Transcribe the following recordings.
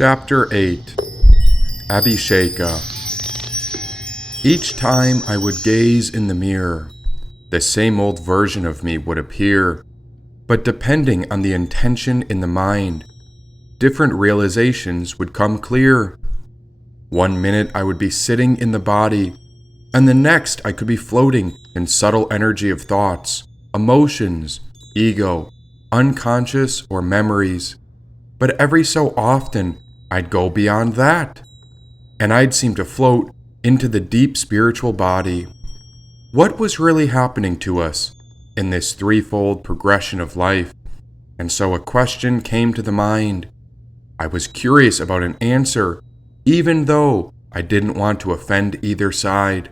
Chapter 8 Abhisheka. Each time I would gaze in the mirror, the same old version of me would appear, but depending on the intention in the mind, different realizations would come clear. 1 minute I would be sitting in the body, and the next I could be floating in subtle energy of thoughts, emotions, ego, unconscious, or memories. But every so often, I'd go beyond that, and I'd seem to float into the deep spiritual body. What was really happening to us in this threefold progression of life? And so a question came to the mind. I was curious about an answer, even though I didn't want to offend either side.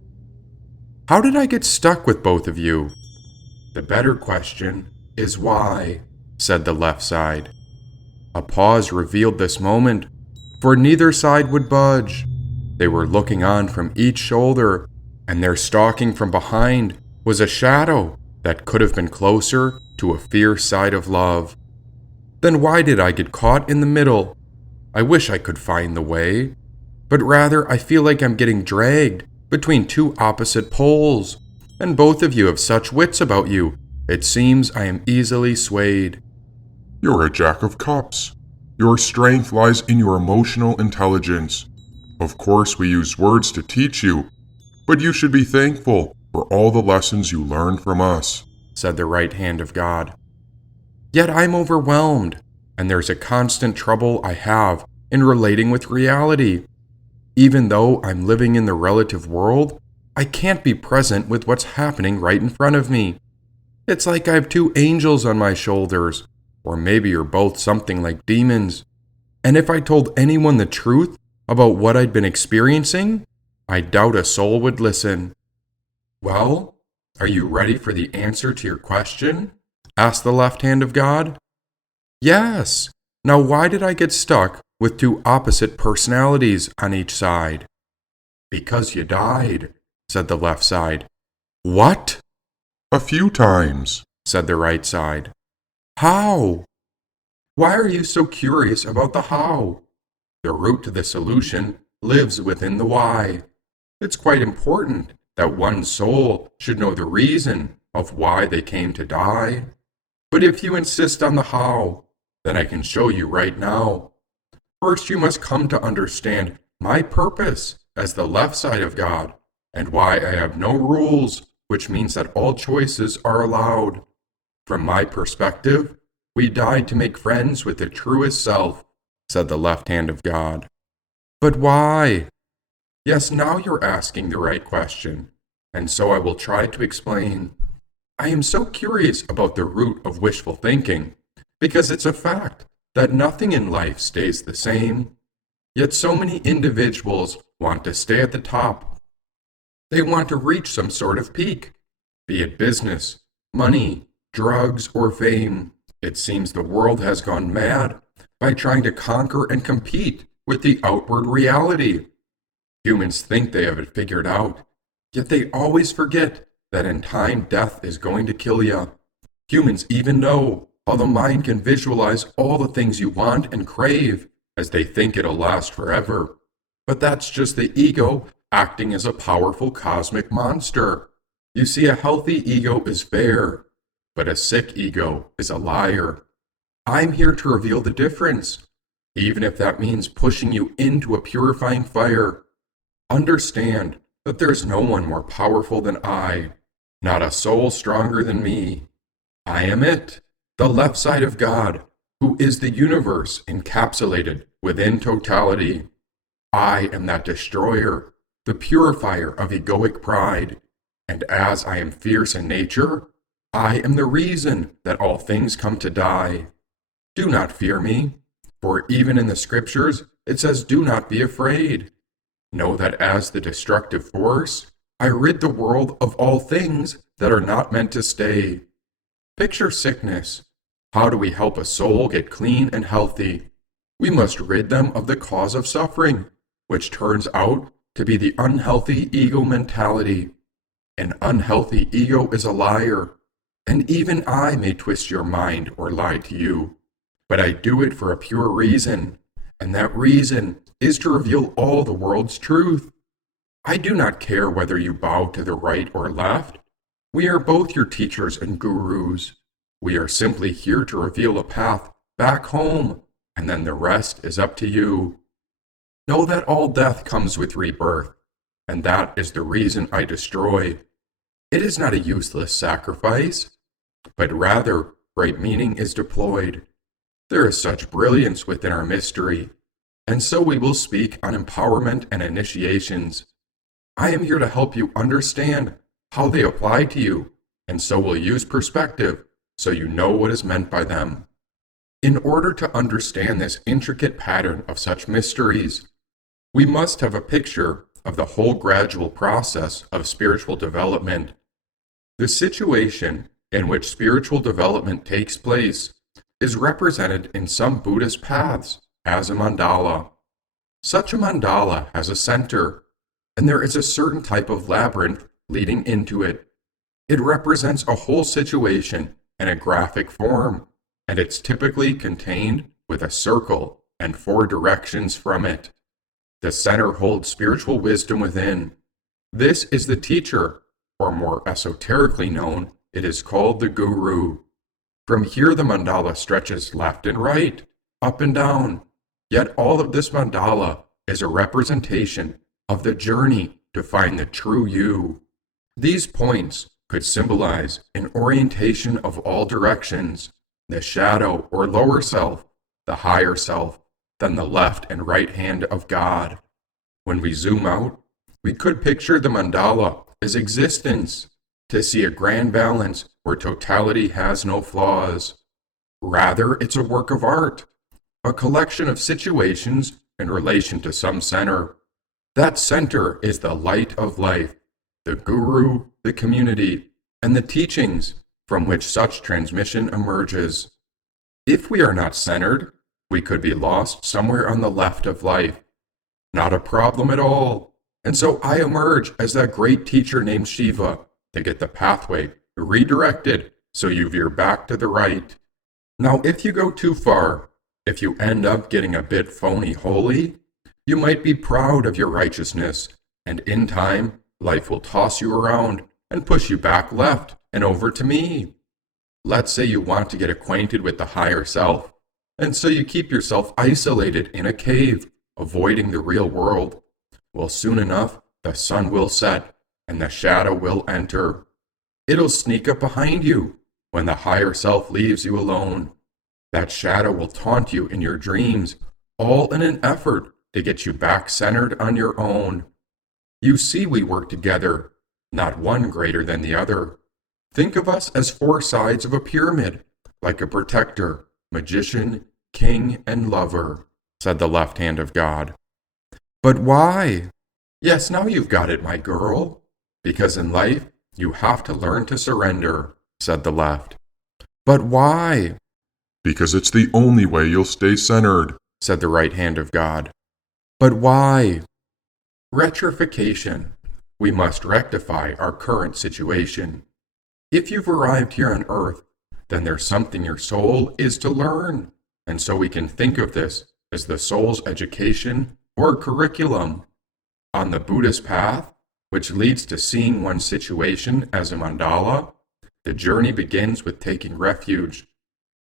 How did I get stuck with both of you? The better question is why, said the left side. A pause revealed this moment, for neither side would budge. They were looking on from each shoulder, and their stalking from behind was a shadow that could have been closer to a fierce side of love. Then why did I get caught in the middle? I wish I could find the way, but rather I feel like I'm getting dragged between two opposite poles, and both of you have such wits about you, it seems I am easily swayed. You're a jack of cups. Your strength lies in your emotional intelligence. Of course, we use words to teach you, but you should be thankful for all the lessons you learned from us, said the right hand of God. Yet I'm overwhelmed, and there's a constant trouble I have in relating with reality. Even though I'm living in the relative world, I can't be present with what's happening right in front of me. It's like I have two angels on my shoulders, or maybe you're both something like demons. And if I told anyone the truth about what I'd been experiencing, I doubt a soul would listen. Well, are you ready for the answer to your question? Asked the left hand of God. Yes. Now why did I get stuck with two opposite personalities on each side? Because you died, said the left side. What? A few times, said the right side. How? Why are you so curious about the how? The route to the solution lives within the why. It's quite important that one soul should know the reason of why they came to die. But if you insist on the how, then I can show you right now. First, you must come to understand my purpose as the left side of God, and why I have no rules, which means that all choices are allowed. From my perspective, we died to make friends with the truest self, said the left hand of God. But why? Yes, now you're asking the right question, and so I will try to explain. I am so curious about the root of wishful thinking, because it's a fact that nothing in life stays the same. Yet so many individuals want to stay at the top. They want to reach some sort of peak, be it business, money, drugs, or fame. It seems the world has gone mad by trying to conquer and compete with the outward reality. Humans think they have it figured out, yet they always forget that in time death is going to kill you. Humans even know how the mind can visualize all the things you want and crave, as they think it'll last forever. But that's just the ego acting as a powerful cosmic monster. You see, a healthy ego is fair, but a sick ego is a liar. I'm here to reveal the difference, even if that means pushing you into a purifying fire. Understand that there's no one more powerful than I, not a soul stronger than me. I am it, the left side of God, who is the universe encapsulated within totality. I am that destroyer, the purifier of egoic pride, and as I am fierce in nature, I am the reason that all things come to die. Do not fear me, for even in the scriptures it says, do not be afraid. Know that as the destructive force, I rid the world of all things that are not meant to stay. Picture sickness. How do we help a soul get clean and healthy? We must rid them of the cause of suffering, which turns out to be the unhealthy ego mentality. An unhealthy ego is a liar, and even I may twist your mind or lie to you. But I do it for a pure reason, and that reason is to reveal all the world's truth. I do not care whether you bow to the right or left. We are both your teachers and gurus. We are simply here to reveal a path back home, and then the rest is up to you. Know that all death comes with rebirth, and that is the reason I destroy. It is not a useless sacrifice, but rather great meaning is deployed. There is such brilliance within our mystery, and so we will speak on empowerment and initiations. I am here to help you understand how they apply to you, and so will use perspective so you know what is meant by them. In order to understand this intricate pattern of such mysteries, we must have a picture of the whole gradual process of spiritual development. The situation in which spiritual development takes place is represented in some Buddhist paths as a mandala. Such a mandala has a center, and there is a certain type of labyrinth leading into it. It represents a whole situation in a graphic form, and it's typically contained with a circle and 4 directions from it. The center holds spiritual wisdom within. This is the teacher, or more esoterically known, it is called the guru. From here the mandala stretches left and right, up and down, yet all of this mandala is a representation of the journey to find the true you. These points could symbolize an orientation of all directions, the shadow or lower self, the higher self, then the left and right hand of God. When we zoom out, we could picture the mandala as existence, to see a grand balance where totality has no flaws. Rather, it's a work of art, a collection of situations in relation to some center. That center is the light of life, the guru, the community, and the teachings from which such transmission emerges. If we are not centered, we could be lost somewhere on the left of life. Not a problem at all. And so I emerge as that great teacher named Shiva to get the pathway redirected so you veer back to the right. Now, if you go too far, if you end up getting a bit phony holy, you might be proud of your righteousness, and in time, life will toss you around and push you back left and over to me. Let's say you want to get acquainted with the higher self, and so you keep yourself isolated in a cave, avoiding the real world. Well, soon enough, the sun will set, and the shadow will enter. It'll sneak up behind you when the higher self leaves you alone. That shadow will taunt you in your dreams, all in an effort to get you back centered on your own. You see, we work together, not one greater than the other. Think of us as 4 sides of a pyramid, like a protector, magician, king, and lover, said the left hand of God. But why? Yes, now you've got it, my girl. Because in life, you have to learn to surrender, said the left. But why? Because it's the only way you'll stay centered, said the right hand of God. But why? Retrification. We must rectify our current situation. If you've arrived here on earth, then there's something your soul is to learn. And so we can think of this as the soul's education or curriculum. On the Buddhist path, which leads to seeing one's situation as a mandala, the journey begins with taking refuge.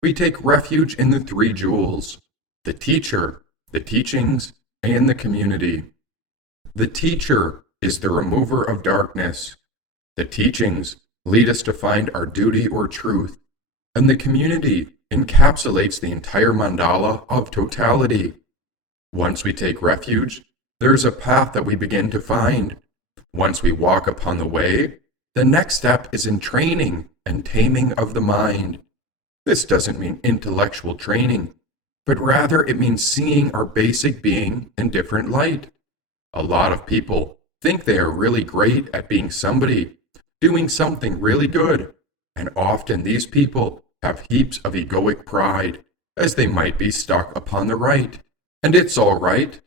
We take refuge in the 3 jewels: the teacher, the teachings, and the community. The teacher is the remover of darkness. The teachings lead us to find our duty or truth, and the community encapsulates the entire mandala of totality. Once we take refuge, there's a path that we begin to find. Once we walk upon the way, the next step is in training and taming of the mind. This doesn't mean intellectual training, but rather it means seeing our basic being in different light. A lot of people think they are really great at being somebody, doing something really good, and often these people have heaps of egoic pride, as they might be stuck upon the right. And it's all right,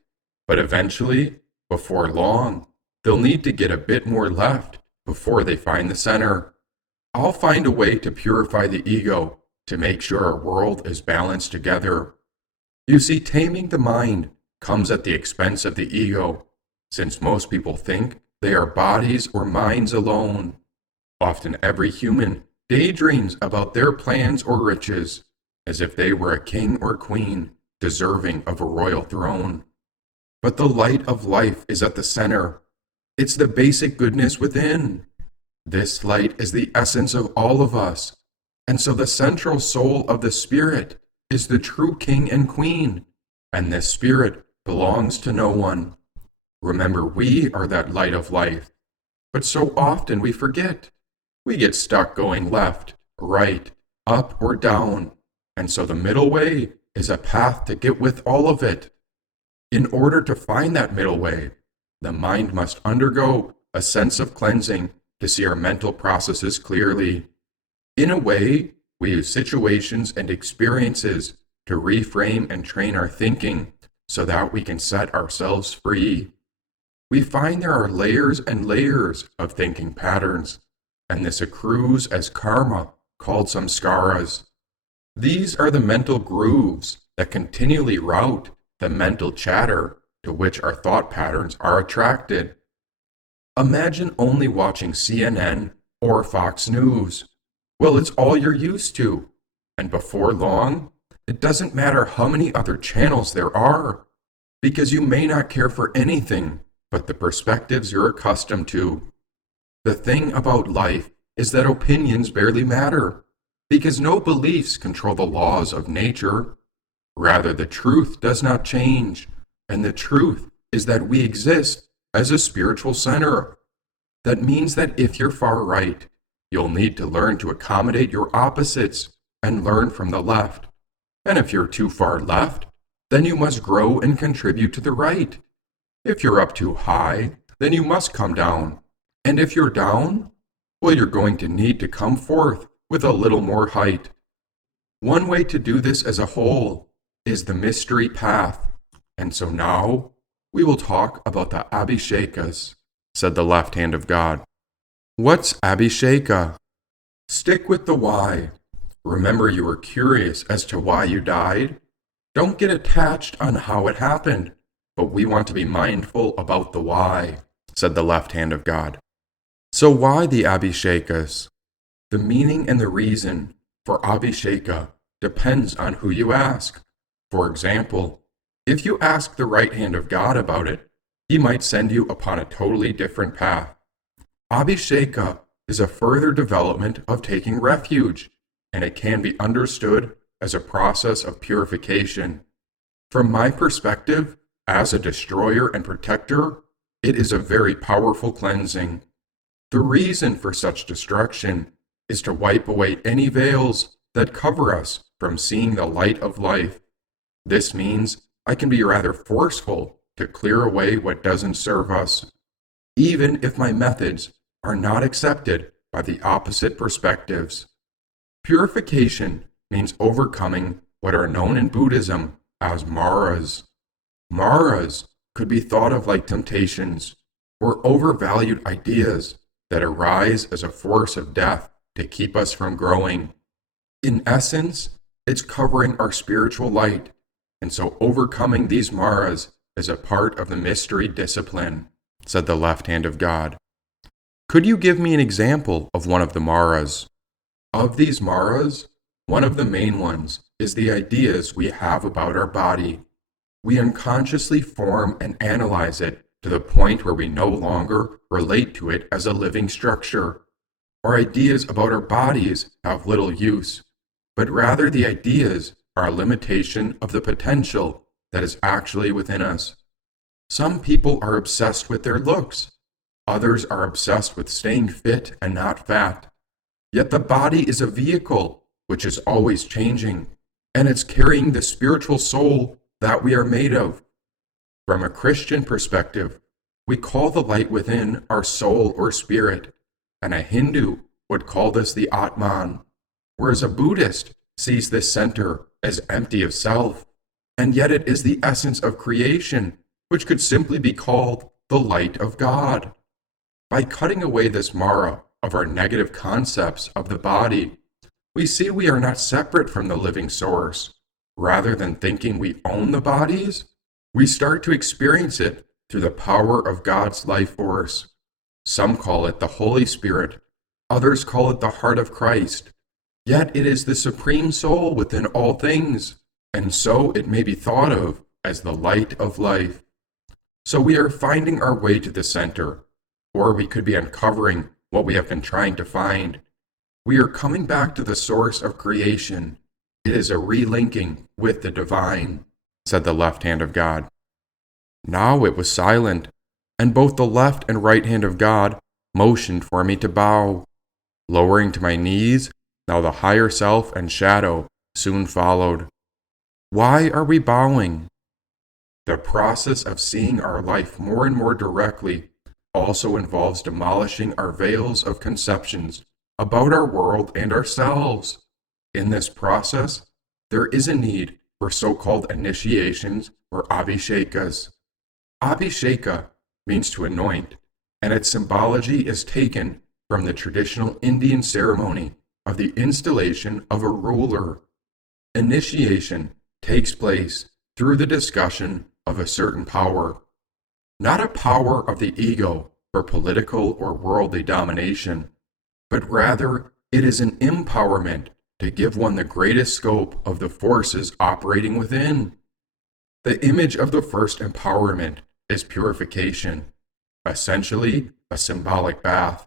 but eventually, before long, they'll need to get a bit more left before they find the center. I'll find a way to purify the ego to make sure our world is balanced together. You see, taming the mind comes at the expense of the ego, since most people think they are bodies or minds alone. Often every human daydreams about their plans or riches, as if they were a king or queen deserving of a royal throne. But the light of life is at the center. It's the basic goodness within. This light is the essence of all of us, and so the central soul of the spirit is the true king and queen, and this spirit belongs to no one. Remember, we are that light of life, but so often we forget. We get stuck going left, right, up, or down, and so the middle way is a path to get with all of it. In order to find that middle way, the mind must undergo a sense of cleansing to see our mental processes clearly. In a way, we use situations and experiences to reframe and train our thinking so that we can set ourselves free. We find there are layers and layers of thinking patterns, and this accrues as karma, called samskaras. These are the mental grooves that continually route the mental chatter to which our thought patterns are attracted. Imagine only watching CNN or Fox News. Well, it's all you're used to, and before long, it doesn't matter how many other channels there are, because you may not care for anything but the perspectives you're accustomed to. The thing about life is that opinions barely matter, because no beliefs control the laws of nature. Rather, the truth does not change, and the truth is that we exist as a spiritual center. That means that if you're far right, you'll need to learn to accommodate your opposites and learn from the left. And if you're too far left, then you must grow and contribute to the right. If you're up too high, then you must come down. And if you're down, well, you're going to need to come forth with a little more height. One way to do this as a whole is the mystery path. And so now we will talk about the Abhishekas, said the left hand of God. What's Abhisheka? Stick with the why. Remember, you were curious as to why you died? Don't get attached on how it happened, but we want to be mindful about the why, said the left hand of God. So why the Abhishekas? The meaning and the reason for Abhisheka depends on who you ask. For example, if you ask the right hand of God about it, he might send you upon a totally different path. Abhisheka is a further development of taking refuge, and it can be understood as a process of purification. From my perspective, as a destroyer and protector, it is a very powerful cleansing. The reason for such destruction is to wipe away any veils that cover us from seeing the light of life. This means I can be rather forceful to clear away what doesn't serve us, even if my methods are not accepted by the opposite perspectives. Purification means overcoming what are known in Buddhism as maras. Maras could be thought of like temptations or overvalued ideas that arise as a force of death to keep us from growing. In essence, it's covering our spiritual light, and so overcoming these maras is a part of the mystery discipline, said the left hand of God. Could you give me an example of one of the maras? Of these maras, one of the main ones is the ideas we have about our body. We unconsciously form and analyze it to the point where we no longer relate to it as a living structure. Our ideas about our bodies have little use, but rather the ideas are a limitation of the potential that is actually within us. Some people are obsessed with their looks. Others are obsessed with staying fit and not fat. Yet the body is a vehicle which is always changing, and it's carrying the spiritual soul that we are made of. From a Christian perspective, we call the light within our soul or spirit, and a Hindu would call this the Atman, whereas a Buddhist sees this center as empty of self, and yet it is the essence of creation, which could simply be called the light of God. By cutting away this mara of our negative concepts of the body, we see we are not separate from the living source. rather than thinking we own the bodies, we start to experience it through the power of God's life force. Some call it the Holy Spirit, others call it the heart of Christ. Yet it is the supreme soul within all things, and so it may be thought of as the light of life. So we are finding our way to the center, or we could be uncovering what we have been trying to find. We are coming back to the source of creation. It is a relinking with the divine, said the left hand of God. Now it was silent, and both the left and right hand of God motioned for me to bow. Lowering to my knees, now the higher self and shadow soon followed. Why are we bowing? The process of seeing our life more and more directly also involves demolishing our veils of conceptions about our world and ourselves. In this process, there is a need for so-called initiations or Abhishekas. Abhisheka means to anoint, and its symbology is taken from the traditional Indian ceremony of the installation of a ruler. Initiation takes place through the discussion of a certain power, not a power of the ego for political or worldly domination, but rather it is an empowerment to give one the greatest scope of the forces operating within. The image of the first empowerment is purification, essentially a symbolic bath.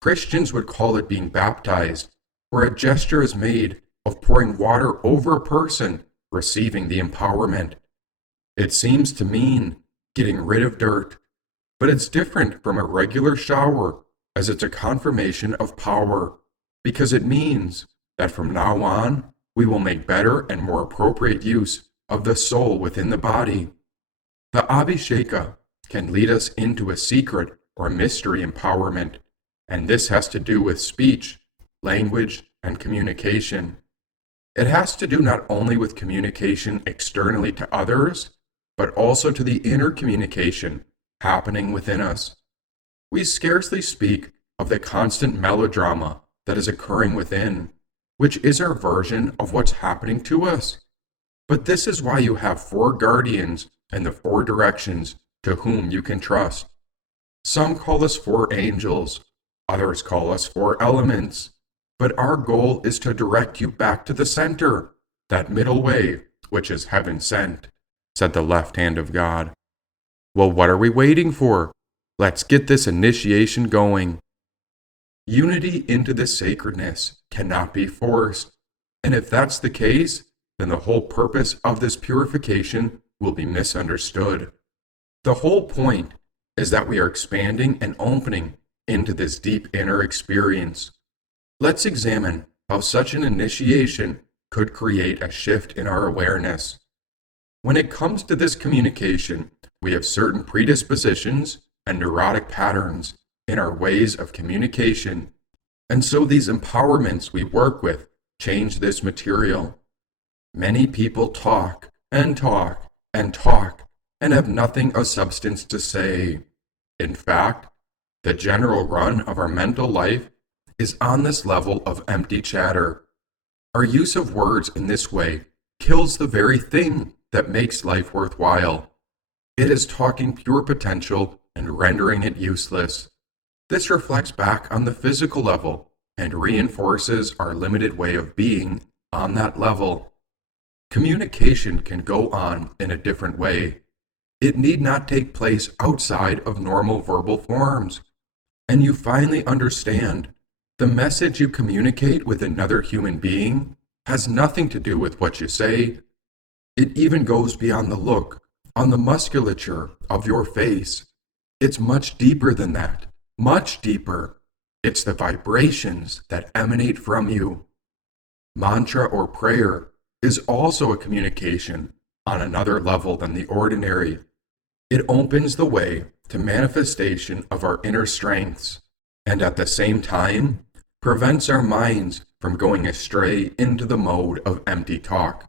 Christians would call it being baptized, where a gesture is made of pouring water over a person receiving the empowerment. It seems to mean getting rid of dirt, but it's different from a regular shower, as it's a confirmation of power, because it means that from now on we will make better and more appropriate use of the soul within the body. The Abhisheka can lead us into a secret or mystery empowerment, and this has to do with speech, language, and communication. It has to do not only with communication externally to others, but also to the inner communication happening within us. We scarcely speak of the constant melodrama that is occurring within, which is our version of what's happening to us. But this is why you have 4 guardians in the 4 directions to whom you can trust. Some call us 4 angels, others call us 4 elements, but our goal is to direct you back to the center, that middle way, which is heaven sent, said the left hand of God. Well, what are we waiting for? Let's get this initiation going. Unity into the sacredness cannot be forced, and if that's the case, then the whole purpose of this purification will be misunderstood. The whole point is that we are expanding and opening into this deep inner experience. Let's examine how such an initiation could create a shift in our awareness. When it comes to this communication, we have certain predispositions and neurotic patterns in our ways of communication, and so these empowerments we work with change this material. Many people talk and talk and talk and have nothing of substance to say. In fact, the general run of our mental life is on this level of empty chatter. Our use of words in this way kills the very thing that makes life worthwhile. It is talking pure potential and rendering it useless. This reflects back on the physical level and reinforces our limited way of being on that level. Communication can go on in a different way. It need not take place outside of normal verbal forms. And you finally understand the message you communicate with another human being has nothing to do with what you say. It even goes beyond the look on the musculature of your face. It's much deeper than that, much deeper. It's the vibrations that emanate from you. Mantra or prayer is also a communication on another level than the ordinary. It opens the way to manifestation of our inner strengths, and at the same time prevents our minds from going astray into the mode of empty talk.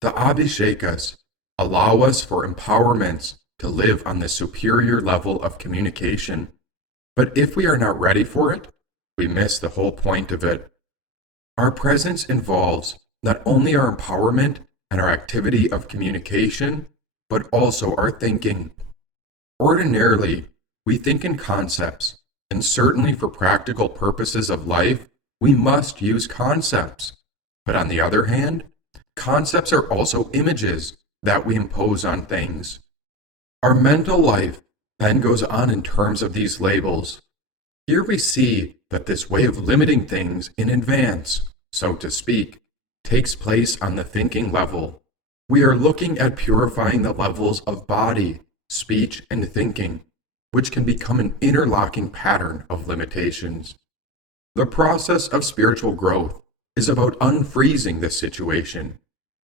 The Abhishekas allow us for empowerments to live on the superior level of communication, but if we are not ready for it, we miss the whole point of it. Our presence involves not only our empowerment and our activity of communication, but also our thinking. Ordinarily, we think in concepts, and certainly for practical purposes of life, we must use concepts. But on the other hand, concepts are also images that we impose on things. Our mental life then goes on in terms of these labels. Here we see that this way of limiting things in advance, so to speak, takes place on the thinking level. We are looking at purifying the levels of body, speech, and thinking, which can become an interlocking pattern of limitations. The process of spiritual growth is about unfreezing this situation,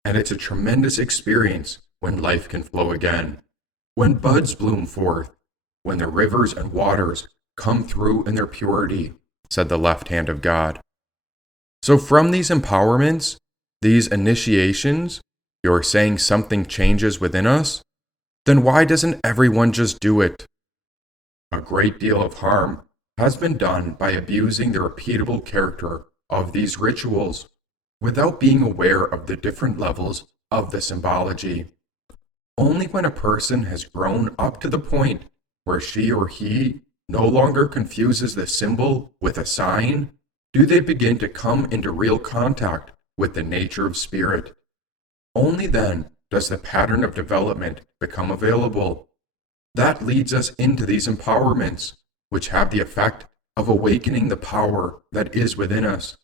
and it's a tremendous experience when life can flow again, when buds bloom forth, when the rivers and waters come through in their purity, said the left hand of God. So from these empowerments, these initiations, you're saying something changes within us? Then why doesn't everyone just do it? A great deal of harm has been done by abusing the repeatable character of these rituals without being aware of the different levels of the symbology. Only when a person has grown up to the point where she or he no longer confuses the symbol with a sign do they begin to come into real contact with the nature of spirit. Only then does the pattern of development become available. That leads us into these empowerments, which have the effect of awakening the power that is within us.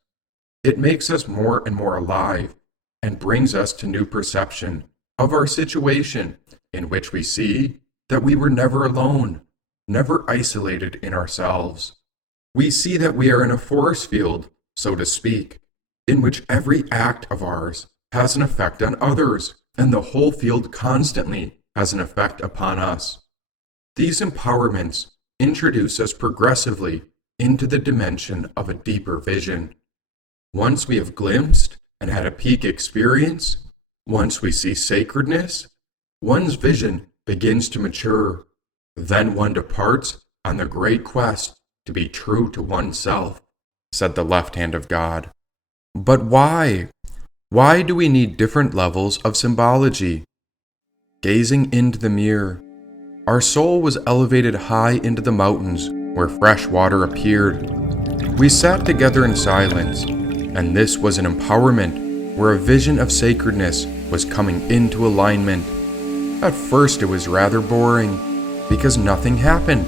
It makes us more and more alive and brings us to new perception of our situation, in which we see that we were never alone, never isolated in ourselves. We see that we are in a force field, so to speak, in which every act of ours has an effect on others, and the whole field constantly has an effect upon us. These empowerments introduce us progressively into the dimension of a deeper vision. Once we have glimpsed and had a peak experience, once we see sacredness, one's vision begins to mature. Then one departs on the great quest to be true to oneself, said the left hand of God. But why? Why do we need different levels of symbology? Gazing into the mirror, our soul was elevated high into the mountains where fresh water appeared. We sat together in silence, and this was an empowerment where a vision of sacredness was coming into alignment. At first it was rather boring, because nothing happened.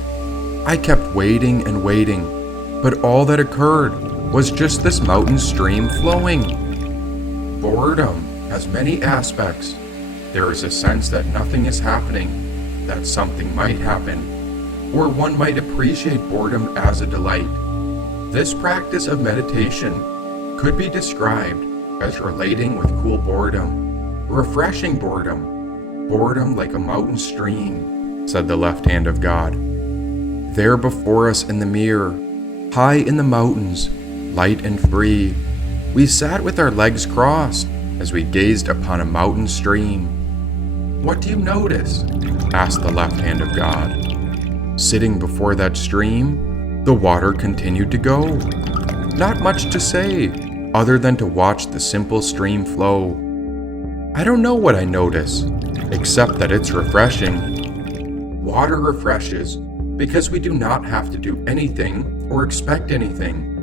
I kept waiting and waiting, but all that occurred was just this mountain stream flowing. Boredom has many aspects. There is a sense that nothing is happening, that something might happen, or one might appreciate boredom as a delight. This practice of meditation could be described as relating with cool boredom, refreshing boredom, boredom like a mountain stream, said the left hand of God. There before us in the mirror, high in the mountains, light and free, we sat with our legs crossed as we gazed upon a mountain stream. What do you notice? Asked the left hand of God. Sitting before that stream, the water continued to go. Not much to say, other than to watch the simple stream flow. I don't know what I notice, except that it's refreshing. Water refreshes because we do not have to do anything or expect anything.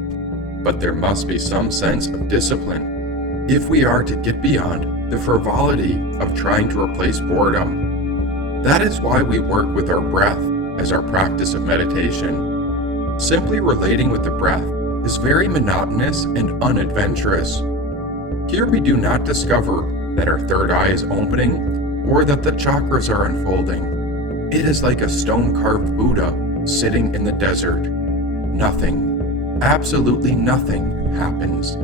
But there must be some sense of discipline if we are to get beyond the frivolity of trying to replace boredom. That is why we work with our breath as our practice of meditation. Simply relating with the breath is very monotonous and unadventurous. Here we do not discover that our third eye is opening or that the chakras are unfolding. It is like a stone-carved Buddha sitting in the desert. Nothing, absolutely nothing happens.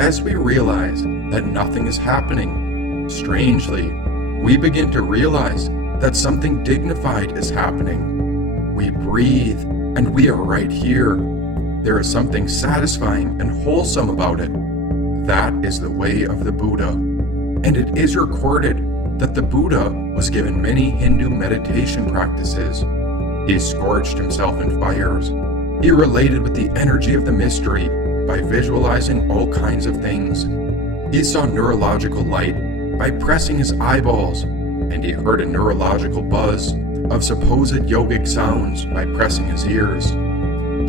As we realize that nothing is happening, strangely, we begin to realize that something dignified is happening. We breathe, and we are right here. There is something satisfying and wholesome about it. That is the way of the Buddha. And it is recorded that the Buddha was given many Hindu meditation practices. He scorched himself in fires. He related with the energy of the mystery by visualizing all kinds of things. He saw neurological light by pressing his eyeballs, and he heard a neurological buzz of supposed yogic sounds by pressing his ears.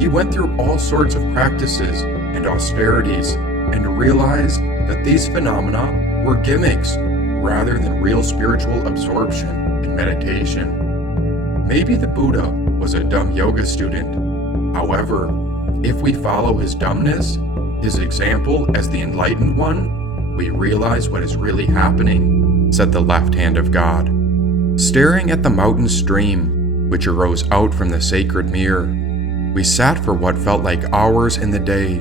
He went through all sorts of practices and austerities and realized that these phenomena were gimmicks rather than real spiritual absorption and meditation. Maybe the Buddha was a dumb yoga student. However, if we follow his dumbness, his example as the enlightened one, we realize what is really happening, said the left hand of God. Staring at the mountain stream, which arose out from the sacred mirror, we sat for what felt like hours in the day,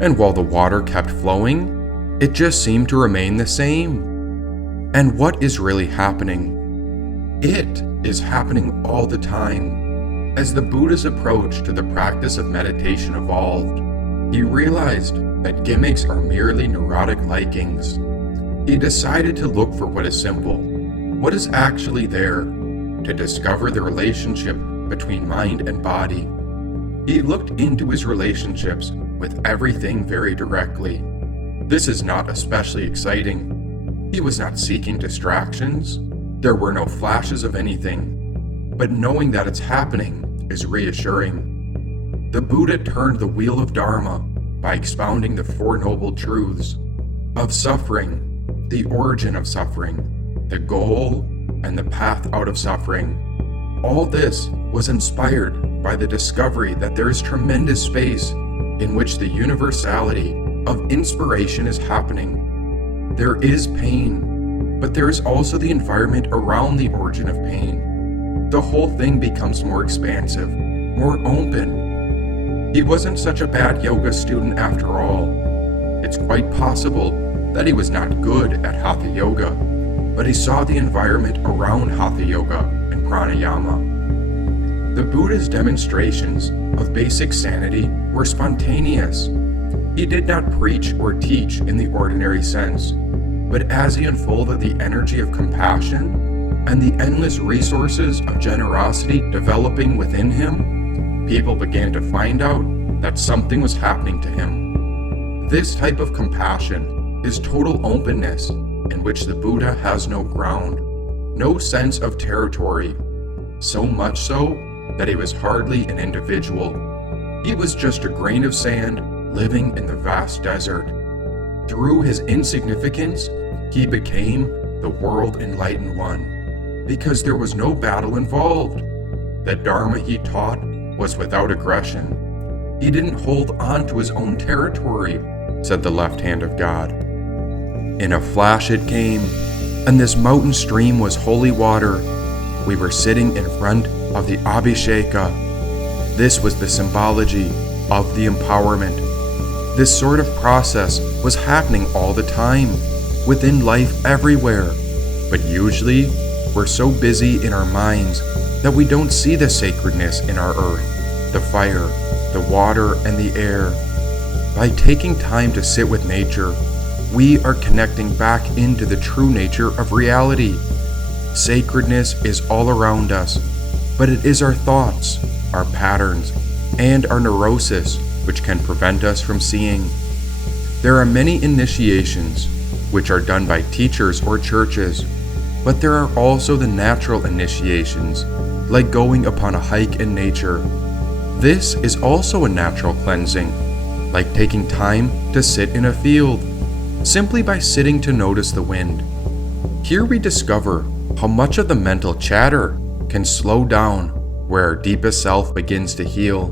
and while the water kept flowing, it just seemed to remain the same. And what is really happening? It is happening all the time. As the Buddha's approach to the practice of meditation evolved, he realized that gimmicks are merely neurotic likings. He decided to look for what is simple, what is actually there, to discover the relationship between mind and body. He looked into his relationships with everything very directly. This is not especially exciting. He was not seeking distractions. There were no flashes of anything. But knowing that it's happening is reassuring. The Buddha turned the wheel of Dharma by expounding the Four Noble Truths of suffering, the origin of suffering, the goal, and the path out of suffering. All this was inspired by the discovery that there is tremendous space in which the universality of inspiration is happening. There is pain, but there is also the environment around the origin of pain. The whole thing becomes more expansive, more open. He wasn't such a bad yoga student after all. It's quite possible that he was not good at Hatha Yoga, but he saw the environment around Hatha Yoga and Pranayama. The Buddha's demonstrations of basic sanity were spontaneous. He did not preach or teach in the ordinary sense, but as he unfolded the energy of compassion and the endless resources of generosity developing within him, people began to find out that something was happening to him. This type of compassion is total openness, in which the Buddha has no ground, no sense of territory, so much so that he was hardly an individual. He was just a grain of sand living in the vast desert. Through his insignificance, he became the world enlightened one, because there was no battle involved. The Dharma he taught was without aggression. He didn't hold on to his own territory, said the left hand of God. In a flash it came, and this mountain stream was holy water. We were sitting in front of the Abhisheka. This was the symbology of the empowerment. This sort of process was happening all the time, within life everywhere. But usually, we're so busy in our minds that we don't see the sacredness in our earth, the fire, the water, and the air. By taking time to sit with nature, we are connecting back into the true nature of reality. Sacredness is all around us, but it is our thoughts, our patterns, and our neurosis which can prevent us from seeing. There are many initiations, which are done by teachers or churches, but there are also the natural initiations, like going upon a hike in nature. This is also a natural cleansing, like taking time to sit in a field, simply by sitting to notice the wind. Here we discover how much of the mental chatter can slow down where our deepest self begins to heal.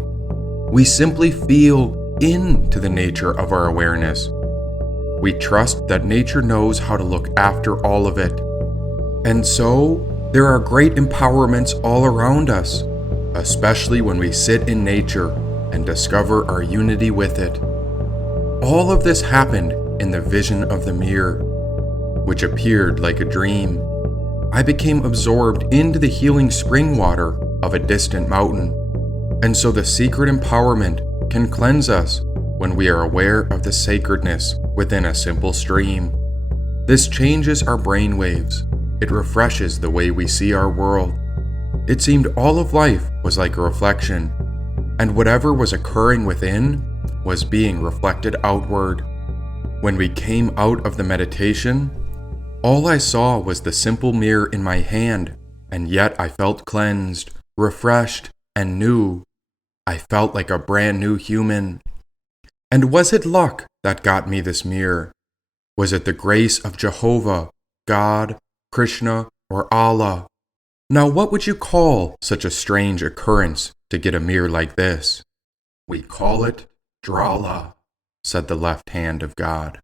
We simply feel into the nature of our awareness. We trust that nature knows how to look after all of it. And so, there are great empowerments all around us, especially when we sit in nature and discover our unity with it. All of this happened in the vision of the mirror, which appeared like a dream. I became absorbed into the healing spring water of a distant mountain, and so the secret empowerment can cleanse us when we are aware of the sacredness within a simple stream. This changes our brain waves. It refreshes the way we see our world. It seemed all of life was like a reflection, and whatever was occurring within was being reflected outward. When we came out of the meditation, all I saw was the simple mirror in my hand, and yet I felt cleansed, refreshed, and new. I felt like a brand new human. And was it luck that got me this mirror? Was it the grace of Jehovah, God, Krishna, or Allah? Now what would you call such a strange occurrence to get a mirror like this? We call it Drala, said the left hand of God.